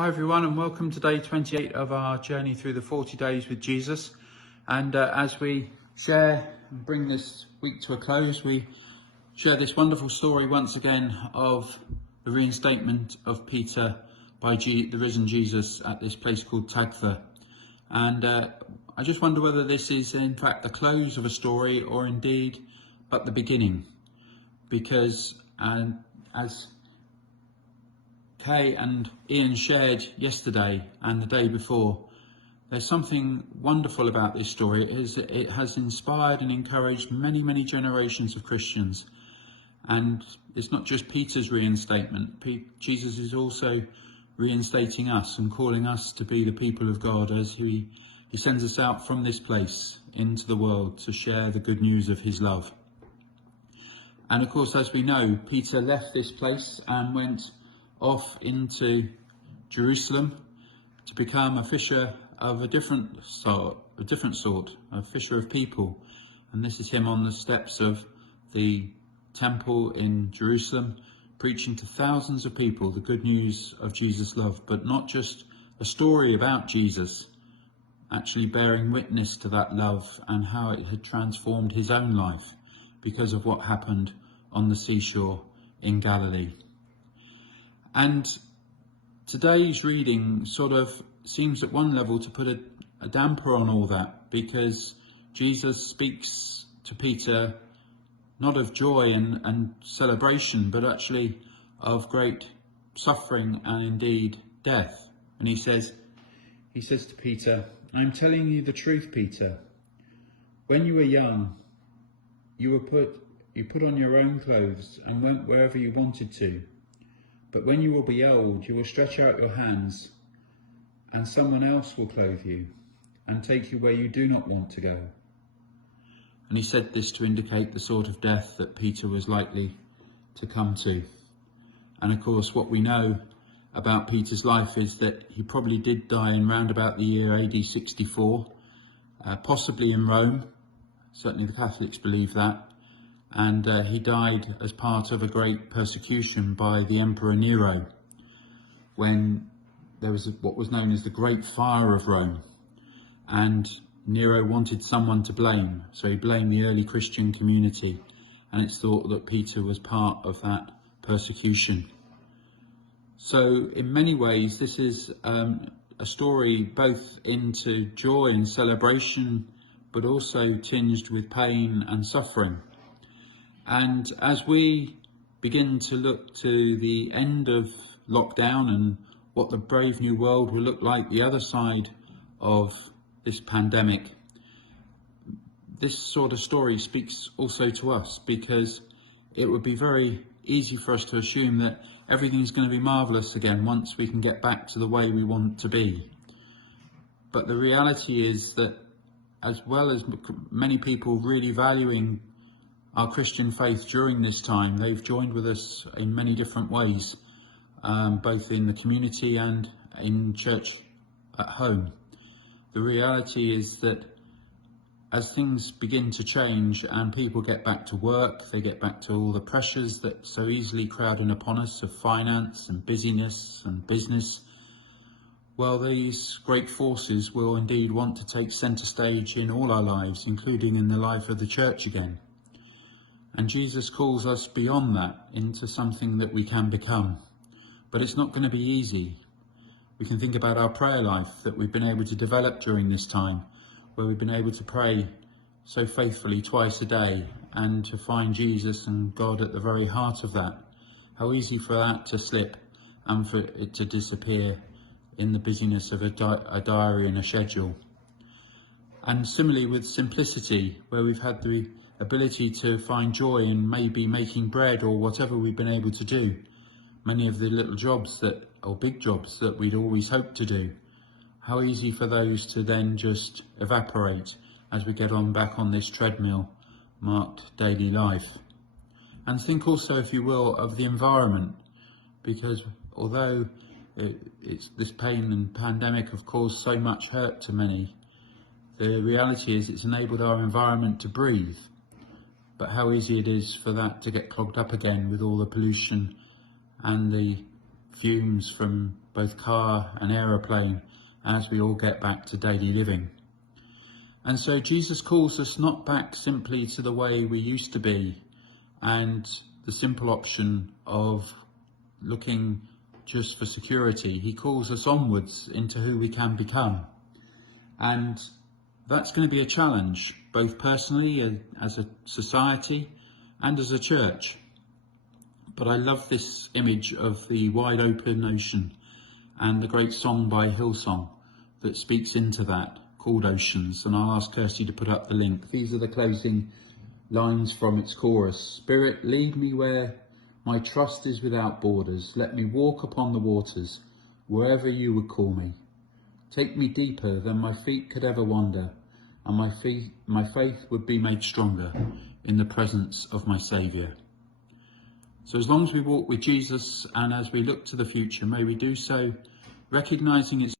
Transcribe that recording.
Hi everyone, and welcome to day 28 of our journey through the 40 days with Jesus. And as we share and bring this week to a close, we share this wonderful story once again of the reinstatement of Peter by the risen Jesus at this place called Tagtha. And I just wonder whether this is in fact the close of a story or indeed but the beginning, because as Kay and Ian shared yesterday and the day before, there's something wonderful about this story. It has inspired and encouraged many generations of Christians. And it's not just Peter's reinstatement. Jesus is also reinstating us and calling us to be the people of God as he sends us out from this place into the world to share the good news of his love. And of course, as we know, Peter left this place and went off into Jerusalem to become a fisher of a different sort, a fisher of people. And this is him on the steps of the temple in Jerusalem, preaching to thousands of people the good news of Jesus' love, but not just a story about Jesus, actually bearing witness to that love and how it had transformed his own life because of what happened on the seashore in Galilee. And today's reading sort of seems at one level to put a damper on all that, because Jesus speaks to Peter not of joy and celebration, but actually of great suffering and indeed death. And he says to Peter, "I'm telling you the truth, Peter. When you were young, you put on your own clothes and went wherever you wanted to. But when you will be old, you will stretch out your hands, and someone else will clothe you and take you where you do not want to go." And he said this to indicate the sort of death that Peter was likely to come to. And of course, what we know about Peter's life is that he probably did die in round about the year AD 64, possibly in Rome. Certainly the Catholics believe that. And he died as part of a great persecution by the Emperor Nero, when there was what was known as the Great Fire of Rome. And Nero wanted someone to blame, so he blamed the early Christian community, and it's thought that Peter was part of that persecution. So in many ways, this is a story both into joy and celebration, but also tinged with pain and suffering. And as we begin to look to the end of lockdown and what the brave new world will look like the other side of this pandemic, this sort of story speaks also to us, because it would be very easy for us to assume that everything's going to be marvellous again once we can get back to the way we want to be. But the reality is that, as well as many people really valuing our Christian faith during this time, they've joined with us in many different ways, both in the community and in church at home. The reality is that as things begin to change and people get back to work, they get back to all the pressures that so easily crowd in upon us of finance and busyness and business, well, these great forces will indeed want to take centre stage in all our lives, including in the life of the church again. And Jesus calls us beyond that into something that we can become. But it's not going to be easy. We can think about our prayer life that we've been able to develop during this time, where we've been able to pray so faithfully twice a day and to find Jesus and God at the very heart of that. How easy for that to slip and for it to disappear in the busyness of a diary and a schedule. And similarly with simplicity, where we've had the ability to find joy in maybe making bread or whatever we've been able to do. Many of the little jobs or big jobs that we'd always hoped to do. How easy for those to then just evaporate as we get on back on this treadmill marked daily life. And think also, if you will, of the environment, because although this pain and pandemic have caused so much hurt to many, the reality is it's enabled our environment to breathe. But how easy it is for that to get clogged up again with all the pollution and the fumes from both car and aeroplane, as we all get back to daily living. And so Jesus calls us not back simply to the way we used to be and the simple option of looking just for security. He calls us onwards into who we can become. And that's going to be a challenge, both personally as a society and as a church. But I love this image of the wide open ocean and the great song by Hillsong that speaks into that, called Oceans. And I'll ask Kirsty to put up the link. These are the closing lines from its chorus. Spirit, lead me where my trust is without borders. Let me walk upon the waters, wherever you would call me. Take me deeper than my feet could ever wander, and my faith would be made stronger in the presence of my Saviour. So as long as we walk with Jesus and as we look to the future, may we do so recognising its